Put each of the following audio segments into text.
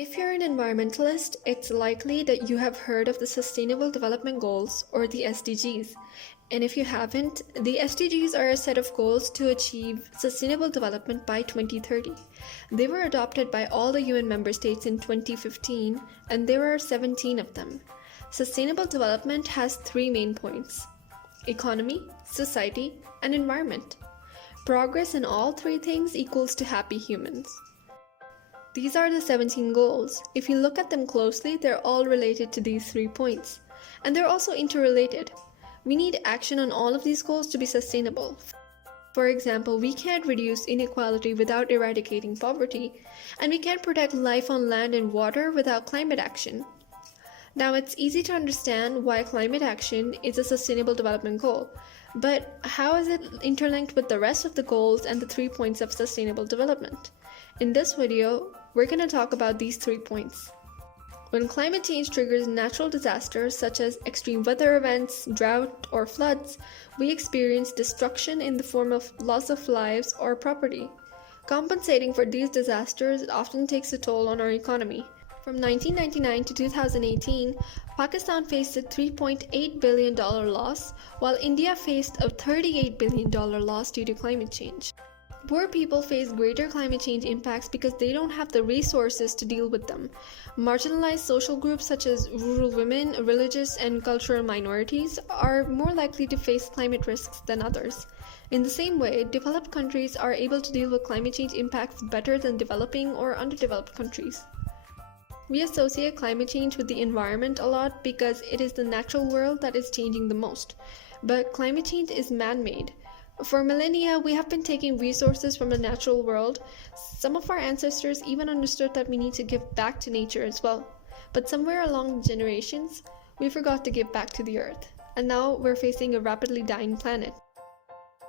If you're an environmentalist, it's likely that you have heard of the Sustainable Development Goals or the SDGs. And if you haven't, the SDGs are a set of goals to achieve sustainable development by 2030. They were adopted by all the UN member states in 2015, and there are 17 of them. Sustainable development has three main points: economy, society, and environment. Progress in all three things equals to happy humans. These are the 17 goals. If you look at them closely, they're all related to these 3 points. And they're also interrelated. We need action on all of these goals to be sustainable. For example, we can't reduce inequality without eradicating poverty, and we can't protect life on land and water without climate action. Now, it's easy to understand why climate action is a sustainable development goal, but how is it interlinked with the rest of the goals and the 3 points of sustainable development? In this video, we're going to talk about these 3 points. When climate change triggers natural disasters such as extreme weather events, drought, or floods, we experience destruction in the form of loss of lives or property. Compensating for these disasters often takes a toll on our economy. From 1999 to 2018, Pakistan faced a $3.8 billion loss, while India faced a $38 billion loss due to climate change. Poor people face greater climate change impacts because they don't have the resources to deal with them. Marginalized social groups such as rural women, religious and cultural minorities are more likely to face climate risks than others. In the same way, developed countries are able to deal with climate change impacts better than developing or underdeveloped countries. We associate climate change with the environment a lot because it is the natural world that is changing the most. But climate change is man-made. For millennia, we have been taking resources from the natural world. Some of our ancestors even understood that we need to give back to nature as well. But somewhere along the generations, we forgot to give back to the earth. And now we're facing a rapidly dying planet.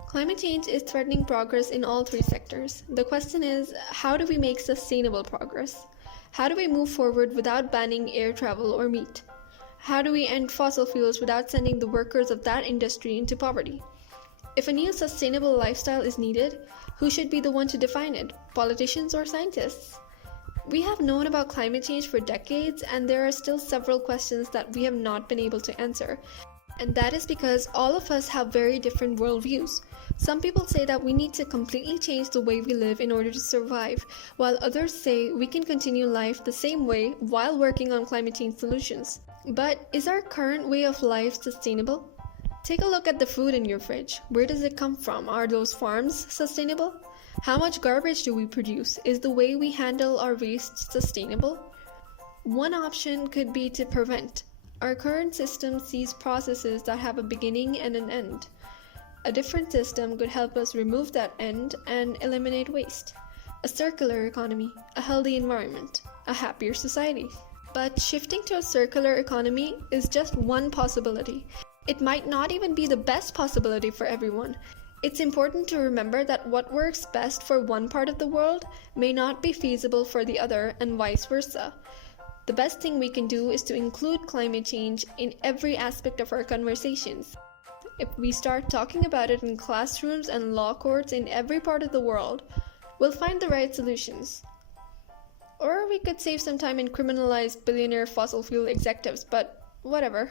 Climate change is threatening progress in all three sectors. The question is, how do we make sustainable progress? How do we move forward without banning air travel or meat? How do we end fossil fuels without sending the workers of that industry into poverty? If a new sustainable lifestyle is needed, who should be the one to define it? Politicians or scientists? We have known about climate change for decades, and there are still several questions that we have not been able to answer. And that is because all of us have very different worldviews. Some people say that we need to completely change the way we live in order to survive, while others say we can continue life the same way while working on climate change solutions. But is our current way of life sustainable? Take a look at the food in your fridge. Where does it come from? Are those farms sustainable? How much garbage do we produce? Is the way we handle our waste sustainable? One option could be to prevent. Our current system sees processes that have a beginning and an end. A different system could help us remove that end and eliminate waste. A circular economy, a healthy environment, a happier society. But shifting to a circular economy is just one possibility. It might not even be the best possibility for everyone. It's important to remember that what works best for one part of the world may not be feasible for the other, and vice versa. The best thing we can do is to include climate change in every aspect of our conversations. If we start talking about it in classrooms and law courts in every part of the world, we'll find the right solutions. Or we could save some time and criminalize billionaire fossil fuel executives, but whatever.